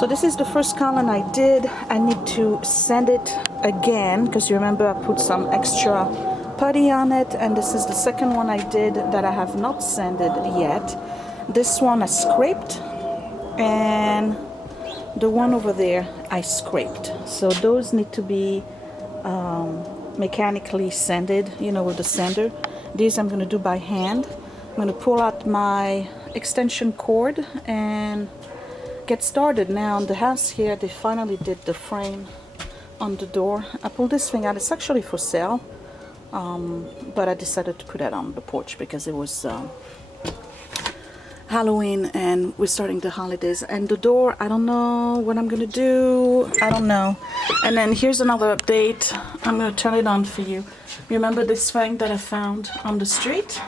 So this is the first column I did. I need to sand it again because you remember I put some extra putty on it, and this is the second one I did that I have not sanded yet. This one I scraped, and the one over there I scraped. So those need to be mechanically sanded, you know, with the sander. These I'm going to do by hand. I'm going to pull out my extension cord and get started. Now on the house here, they finally did the frame on the door. I pulled this thing out. It's actually for sale, but I decided to put that on the porch because it was Halloween and we're starting the holidays. And the door, I don't know what I'm gonna do. I don't know. And then here's another update. I'm gonna turn it on for you. Remember this thing that I found on the street?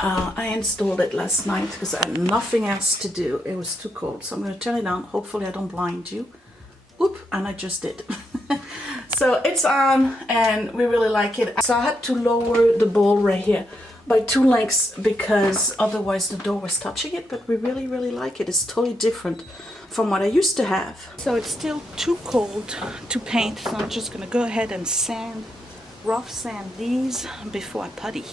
I installed it last night because I had nothing else to do. It was too cold. So I'm gonna turn it on. Hopefully I don't blind you. Oop, and I just did. So it's on and we really like it. So I had to lower the bowl right here by 2 lengths because otherwise the door was touching it, but we really like it. It's totally different from what I used to have. So it's still too cold to paint, so I'm just gonna go ahead and sand, rough sand these before I putty.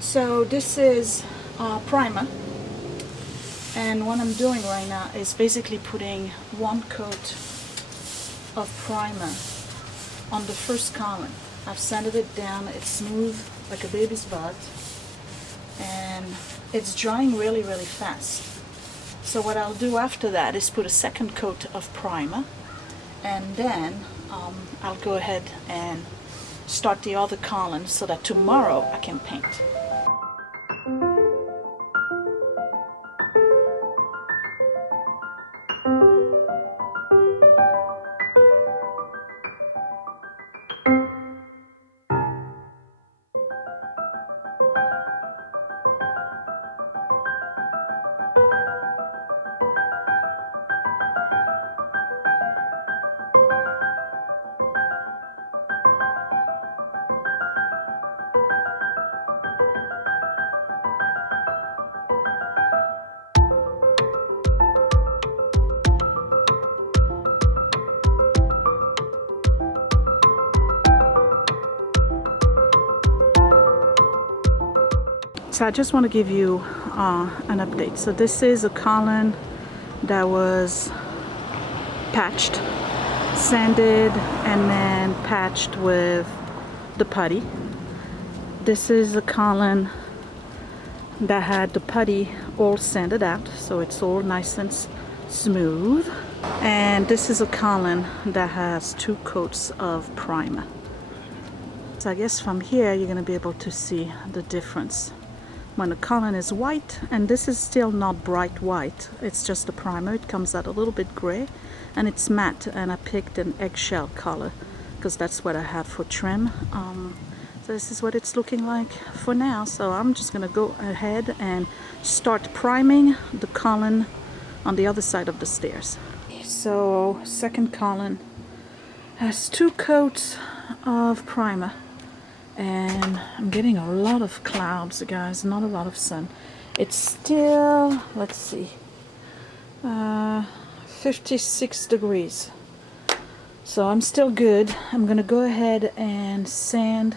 So this is primer, and what I'm doing right now is basically putting 1 coat of primer on the first column. I've sanded it down, it's smooth like a baby's butt, and it's drying really fast. So what I'll do after that is put a 2nd coat of primer, and then I'll go ahead and start the other column so that tomorrow I can paint. So I just want to give you an update. So this is a column that was patched, sanded, and then patched with the putty. This is a column that had the putty all sanded out, so it's all nice and smooth. And this is a column that has 2 coats of primer. So I guess from here you're going to be able to see the difference when the column is white, and this is still not bright white, it's just a primer. It comes out a little bit gray and it's matte, and I picked an eggshell color because that's what I have for trim. So this is what it's looking like for now. So I'm just gonna go ahead and start priming the column on the other side of the stairs. So second column has 2 coats of primer, and I'm getting a lot of clouds, guys, not a lot of sun. It's still, let's see, 56 degrees, so I'm still good. I'm gonna go ahead and sand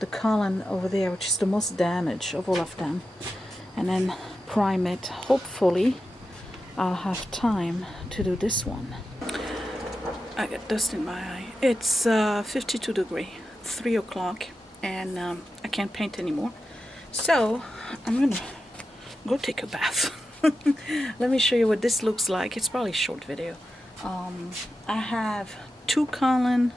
the column over there, which is the most damaged of all of them, and then prime it. Hopefully I'll have time to do this one. I got dust in my eye. It's 52 degrees, 3 o'clock, and I can't paint anymore, so I'm gonna go take a bath. Let me show you what this looks like. It's probably a short video. I have 2 columns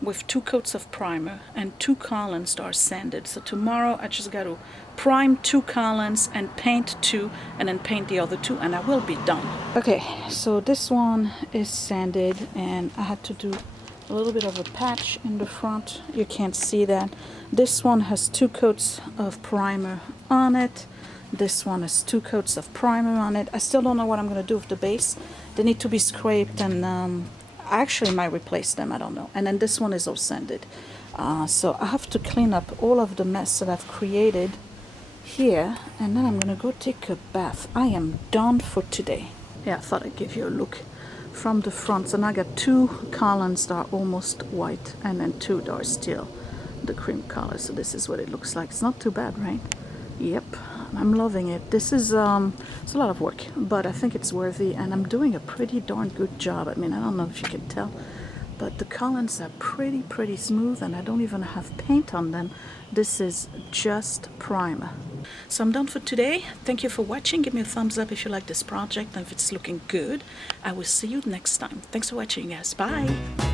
with 2 coats of primer and 2 columns that are sanded. So tomorrow I just got to prime 2 columns and paint 2, and then paint the other 2, and I will be done. Okay, so this one is sanded, and I had to do a little bit of a patch in the front. You can't see that. This one has 2 coats of primer on it. This one has 2 coats of primer on it. I still don't know what I'm going to do with the base. They need to be scraped, and I actually might replace them, I don't know. And then this one is all sanded. So I have to clean up all of the mess that I've created here, and then I'm gonna go take a bath. I am done for today. Yeah, I thought I'd give you a look from the front. So now I got 2 columns that are almost white, and then 2 that are still the cream color. So this is what it looks like. It's not too bad, right? Yep, I'm loving it. This is it's a lot of work, but I think it's worthy, and I'm doing a pretty darn good job. I mean, I don't know if you can tell, but the columns are pretty smooth, and I don't even have paint on them. This is just primer. So I'm done for today. Thank you for watching. Give me a thumbs up if you like this project and if it's looking good. I will see you next time. Thanks for watching, guys. Bye.